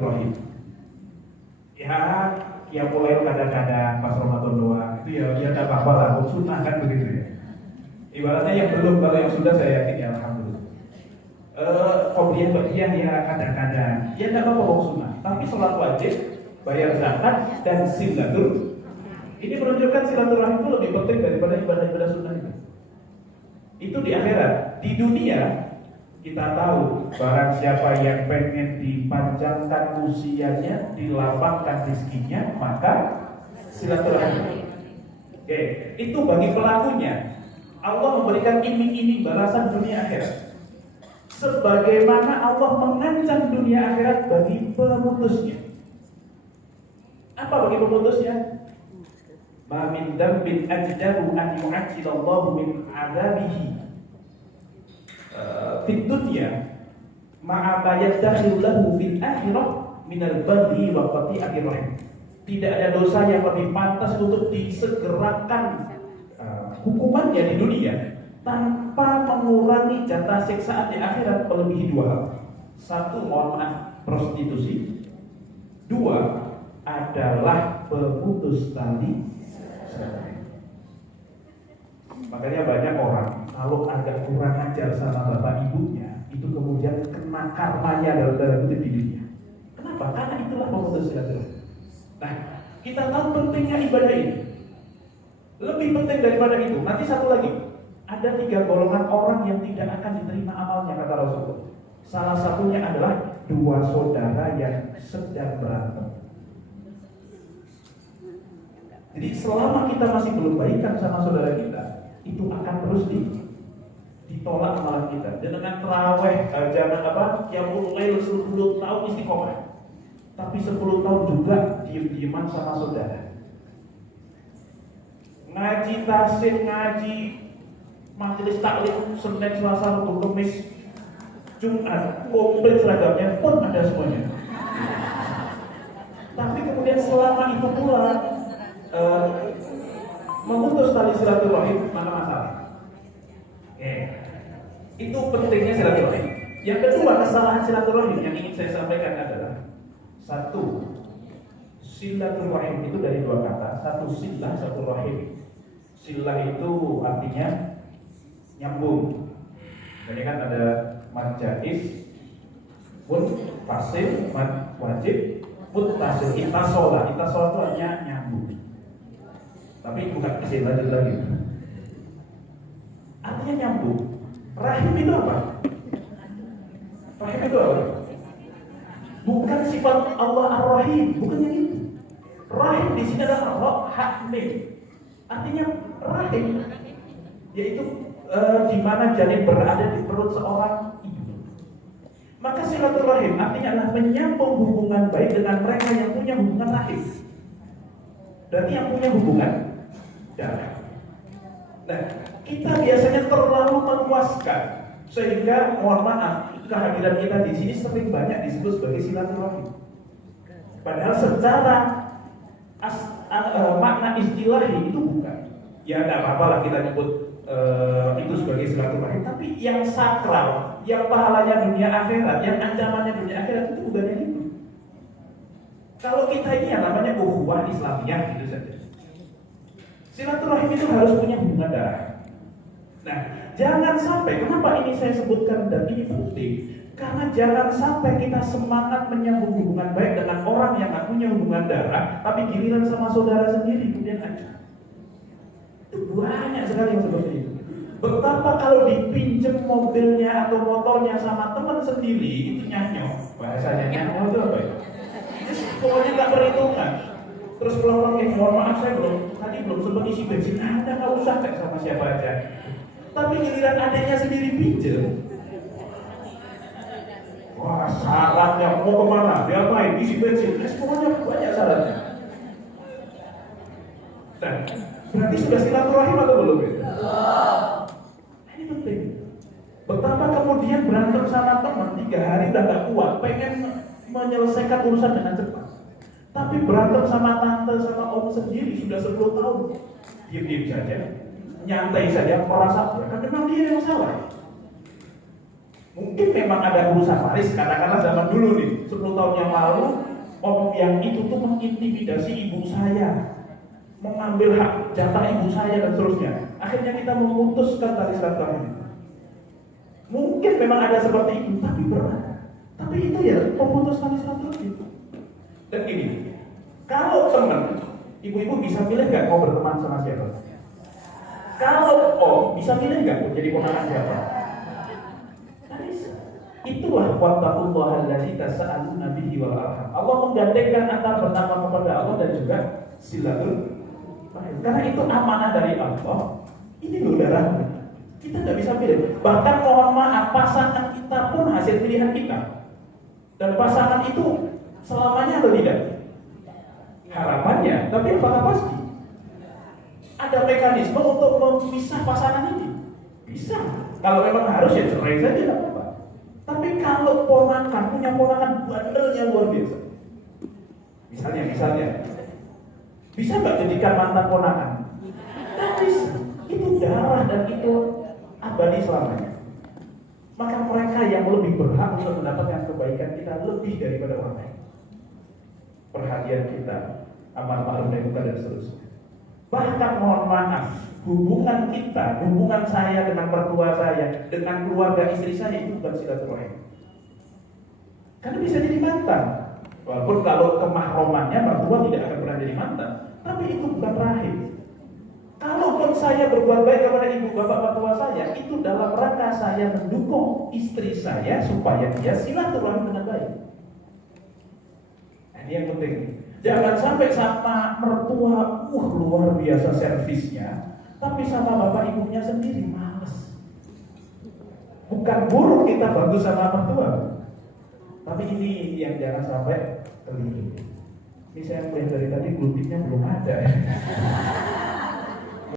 Rohim. Ya, yang mulai kadang-kadang pas Ramadan doang itu ya tidak apa-apa lah, sunnah kan begitu ya. Ibaratnya yang belum, kalau yang sudah saya yakin ya alhamdulillah. Qobliyah ya kadang-kadang, ya tidak apa-apa sunnah. Tapi sholat wajib, bayar zakat dan silaturahim. Ini menunjukkan silaturahim itu lebih penting daripada ibadah-ibadah sunnah itu. Itu di akhirat. Di dunia kita tahu barang siapa yang pengen dipanjangkan usianya, dilapangkan rezekinya, maka silaturahim. Oke, itu bagi pelakunya. Allah memberikan iming-iming balasan dunia akhirat. Sebagaimana Allah mengancam dunia akhirat bagi pemutusnya. Apa bagi pemutusnya? Ma min dzambin ajdaru an yu'ajjilallahu min 'adabihi fid dunya ma'a ma yadakhilu lahu fil akhirah minal baghi wa qati'atir rahim. Tidak ada dosa yang lebih pantas untuk disegerakan hukumannya di dunia tanpa mengurangi jatah siksaan di akhirat melebihi dua hal. Satu, mohon maaf, prostitusi. Dua, adalah pemutus tali. Makanya banyak orang kalau agak kurang ajar sama bapak ibunya, itu kemudian kena karmanya dalam hidup di dunia. Kenapa? Karena itulah pemutus silaturahim. Nah, kita tahu pentingnya ibadah ini. Lebih penting daripada itu, nanti satu lagi. Ada 3 golongan orang yang tidak akan diterima amalnya, kata Rasulullah. Salah satunya adalah 2 saudara yang sedang berantem. Jadi selama kita masih belum baikan sama saudara kita, itu akan terus ditolak amalan kita. Dan dengan terawih, jangan yang mulai 10 tahun istiqomah, tapi 10 tahun juga diem-dieman sama saudara. Ngaji tasir, ngaji majelis taklim Senin, Selasa, Rabu, Kamis, Jumat, komplit seragamnya pun ada semuanya. Tapi kemudian selama itu pula memutus tali silaturahim, maka masalah. Itu pentingnya silaturahim. Yang kedua, kesalahan silaturahim yang ingin saya sampaikan adalah satu, silaturahim itu dari 2 kata. Satu silah, satu rahim. Silah itu artinya nyambung. Jadi kan ada mad jaiz, pun fasil, mad wajib, muttasil, itasola. Itasola itu artinya nyambung. Tapi bukan isim, lanjut lagi. Artinya nyambung. Rahim itu apa? Rahim itu apa? Bukan sifat Allah Ar-Rahim, bukan yang itu. Rahim di sini adalah rahim. Artinya rahim, yaitu di mana janin berada di perut seorang ibu. Maka silaturahim artinya adalah menyambung hubungan baik dengan mereka yang punya hubungan rahim. Berarti yang punya hubungan darah. Nah, kita biasanya terlalu memuaskan sehingga mohon maaf, kehadiran kita di sini sering banyak disebut sebagai silaturahim. Padahal secara makna istilahi itu bukan. Ya tidak apa-apa lah kita nyebut itu sebagai silaturahim. Tapi yang sakral, yang pahalanya dunia akhirat, yang ancamannya dunia akhirat itu bukan yang itu. Kalau kita ini yang namanya ukhuwah Islamiyah gitu saja. Silaturahim itu harus punya hubungan darah. Nah, jangan sampai, kenapa ini saya sebutkan dan ini penting? Karena jangan sampai kita semangat menyambung hubungan baik dengan orang yang gak punya hubungan darah, tapi giliran sama saudara sendiri kemudian aja. Itu banyak sekali yang seperti itu. Betapa kalau dipinjam mobilnya atau motornya sama teman sendiri, itu nyanyok. Bahasanya nyanyok itu apa ya? Pokoknya gak perhitungan. Terus pulang-pulang, mohon maaf saya tadi belum sempat isi bensin. Anda gak usah cek sama siapa aja. Tapi giliran adiknya sendiri pinjam. Wah, syaratnya mau kemana? Diapain? Isi bensin. Pokoknya banyak syaratnya. Nah, berarti sudah silaturahim atau belum? Ini penting. Betapa kemudian berantem sama teman 3 hari udah gak kuat, pengen menyelesaikan urusan dengan cepat. Tapi berantem sama tante, sama om sendiri sudah 10 tahun. Diam-diam saja, nyantai saja, merasa ya kan memang dia yang salah. Mungkin memang ada urusan waris, katakanlah zaman dulu nih, 10 tahun yang lalu, om yang itu tuh mengintimidasi ibu saya, mengambil hak jatah ibu saya dan seterusnya. Akhirnya kita memutuskan tali silaturahmi. Mungkin memang ada seperti itu, tapi berat. Tapi itu ya pemutus tali silaturahmi. Dan gini, kalau teman, ibu-ibu bisa pilih nggak mau berteman sama siapa? Kalau om bisa pilih nggak mau jadi ponakan siapa? Itulah wattaqullaha allazi tasaaluna bihi wal arham. Allah menggandengkan antara bertakwa kepada Allah dan juga silaturahim. Karena itu amanah dari Allah. Ini loh darahnya. Kita nggak bisa pilih. Bahkan mohon maaf, pasangan kita pun hasil pilihan kita. Dan pasangan itu selamanya atau tidak? Harapannya, tapi apakah pasti? Ada mekanisme untuk memisah pasangan ini? Bisa. Kalau memang harus ya cerai saja, tidak apa-apa. Tapi kalau ponakan, punya ponakan bandelnya luar biasa. Misalnya, bisa nggak jadikan mantan ponakan? Tidak bisa. Itu darah dan itu abadi selamanya. Maka mereka yang lebih berhak untuk mendapatkan kebaikan kita lebih daripada orang lain. Perhatian kita, amal ma'ruf nahi munkar dan seterusnya. Bahkan mohon maaf, hubungan kita, hubungan saya dengan mertua saya, dengan keluarga istri saya itu bukan silaturahim. Karena bisa jadi mantan. Walaupun kalau kemahromannya mertua tidak akan pernah jadi mantan, tapi itu bukan rahim. Kalaupun saya berbuat baik kepada ibu bapak mertua saya, itu dalam rangka saya mendukung istri saya supaya dia silaturahim dengan baik. Nah, ini yang penting. Jangan sampai sama mertua, luar biasa servisnya, tapi sama bapak ibunya sendiri males. Bukan buruk kita bagus sama mertua, tapi ini yang jangan sampai keliru. Ini saya melihat dari tadi glutiknya belum ada.